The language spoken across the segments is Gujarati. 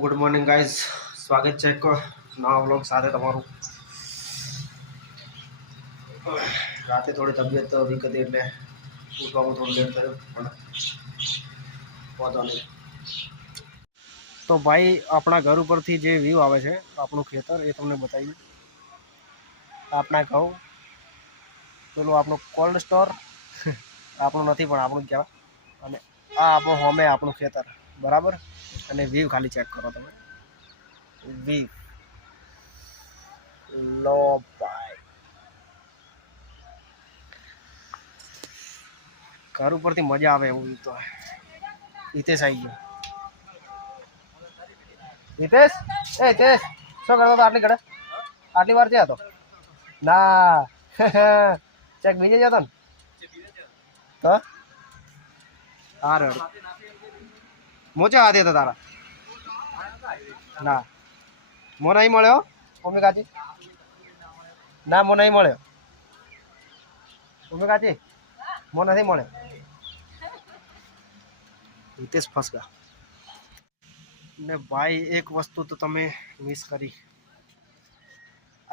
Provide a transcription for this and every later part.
ગુડ મોર્નિંગ ગાઈઝ, સ્વાગત છે એક નવા વ્લોગ સાથે તમારું. રાતે થોડી તબિયત વીક હતી એટલે ઉઠવામાં થોડું લેટ થયું, પણ વાંધો નહીં. તો ભાઈ આપણા ઘર ઉપરથી જે વ્યૂ આવે છે આપણું ખેતર એ તમને બતાવ્યું. આપણા ઘઉં, પેલું આપણું કોલ્ડ સ્ટોર આપણું નથી પણ આપણું કહેવાય, અને આ આપણું હોમે આપણું ખેતર બરાબર. અને વ્યૂ ખાલી ચેક કરો તમે, વ્યૂ લો ભાઈ. ઘર ઉપરથી મજા આવે એવું તો. હિતેશ આવી ગયો. હિતેશ, એ હિતેશ શું કરતો હતો આટલી ઘડે? આટલી વાર છે તો ના ચેક બીજે જતો ને તો હા રે મોચા હાથે હતા તારા ના મો નહીં મળ્યો મમ્મી કાચી ના મો નહીં મળ્યો મમ્મી કાચી મો નથી મળ્યો. હિતેશ ફસગા. ને ભાઈ એક વસ્તુ તો તમે મિસ કરી,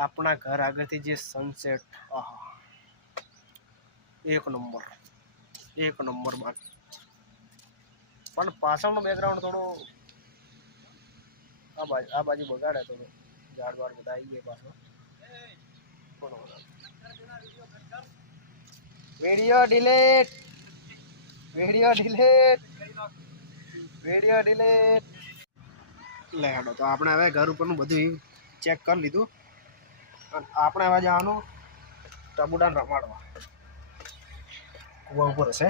આપણા ઘર આગળથી જે સનસેટ, આહા એક નંબર બાકી. પણ પાછળનો બેકગ્રાઉન્ડ થોડો આ બાજુ બગાડે, થોડો ઝાડ વાડ બધા આવી ગયા પાછળ. Video delete. લે હેડો, તો આપણે હવે ઘર ઉપરનું બધું ચેક કરી લીધું અને આપણે હવે જવાનું ટબુડાને રમાડવા. કુવા ઉપર હશે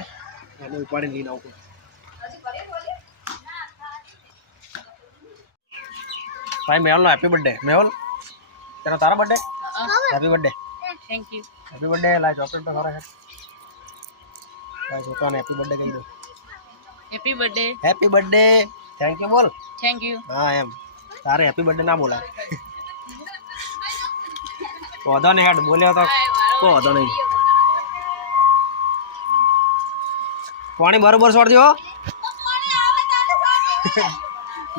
એને ઉપાડીને લઈને આવું. ભાઈ મેહુલનો હેપી બર્થડે. મેહુલ, તેનો તારા birthday? Happy birthday. Thank you. Happy birthday. લાય ચોકલેટ તો સારા છે. ભાઈ છોકરાને હેપી બર્થડે કહી દો. Happy birthday. Happy birthday. Thank you બોલ. Thank you. હા એમ, તારે હેપી બર્થડે ના બોલાય. વાંધો નહીં હેડ, બોલ્યો તો કોઈ વાંધો નહીં. પાણી બરોબર છોડજો.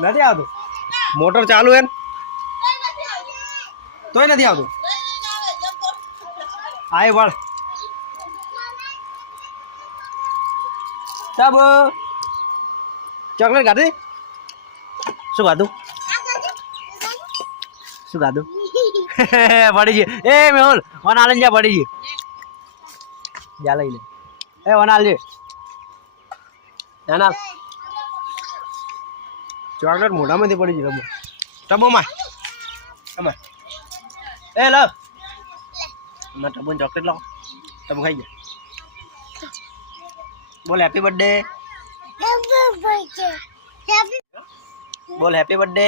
નથી આવતું મોટર ચાલુ એમ તોય નથી આવતું. આય વળ સાબ ચોકલેટ ખાધી? શું ખાધું? પડી ગઈ. એ મેહુલ વનાલ જા, પડી ગઈ. જા લઈ લે. એ વનાલ છે નાના ચોકલેટ મોઢામાંથી પડી ગઈ. ટબોમાં તમે એ લો ના ટબો ચોકલેટ લો. ટબો ખાઈ ગયા. બોલ હેપી બર્થડે. બોલ હેપી બર્થડે.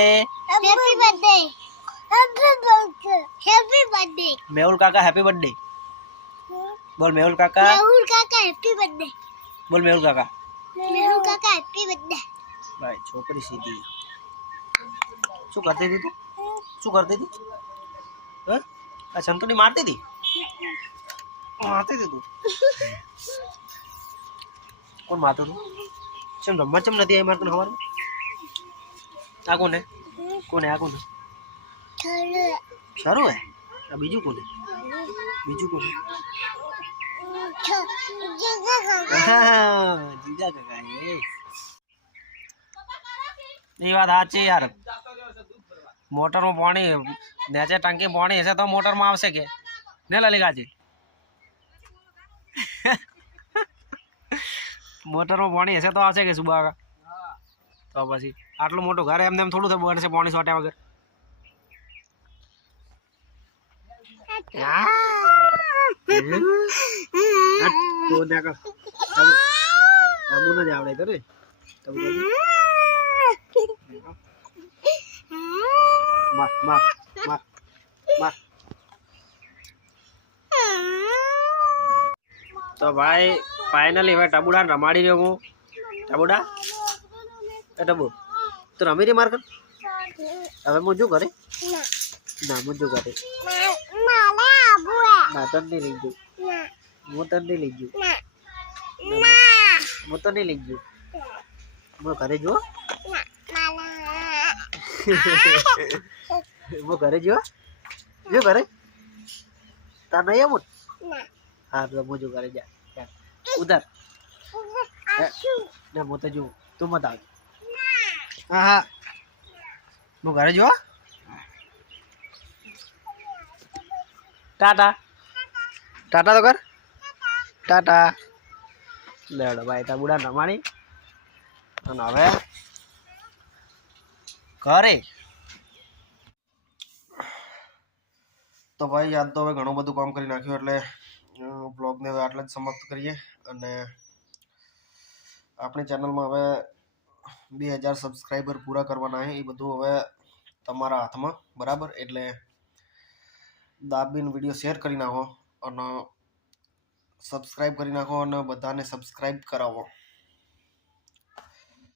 મેહુલ કાકા હેપી બર્થડે. બોલ મેહુલ કાકા. બોલ મેહુલ કાકા. ભાઈ છોકરી સીધી. શું કરતી હતી તું? હે આ સંતુની મારતી હતી તું? કોણ મારતું તું? ચમ રમવા ચમ નથી આવી મારતું હવાનું? આ કોને સારું હે? આ બીજું કોને? જીજા કાકા એ વાત સાચી યાર. મોટરમાં પાણી નેચે ટાંકી પાણી હશે તો મોટરમાં આવશે કે ને લલિકાજી? મોટરમાં પાણી હશે તો આવશે કે સુબા? તો પછી આટલું મોટું ઘર એમને એમ થોડું થયું બનશે પાણી છોટ્યા વગર? જ આવડે તો રે તો ભાઈ ફાઇનલી હવે ટબુડા રમાડી રહ્યો હું. ટબુડા એ ટબુ તું રમી રહી માર કર. હવે હું શું કરે? ના હું શું કરે? ના તને નહીં લઈ જઉં. હું તને નહીં લઈ જઉં. હું તો નહીં લઈ જઉં. હું ઘરે જો वो घरे जो घरे तार नहीं है मुझ हाँ तो मुझे घरे जा उधर ना वो तो जो तुम मत आओ हाँ हाँ वो घरे जो टाटा टाटा तो कर टाटा લેડો ભાઈ તા બુડા નમાણી અને હવે ઘરે તો ભાઈ યાદ તો હવે ઘણું બધું કામ કરી નાખ્યું એટલે બ્લોગને હવે આટલે જ સમાપ્ત કરીએ અને આપણી ચેનલમાં હવે 2000 સબસ્ક્રાઈબર પૂરા કરવાના છે એ બધું હવે તમારા હાથમાં બરાબર એટલે દાબીને વિડીયો શેર કરી નાખો અને સબસ્ક્રાઈબ કરી નાખો અને બધાને સબસ્ક્રાઈબ કરાવો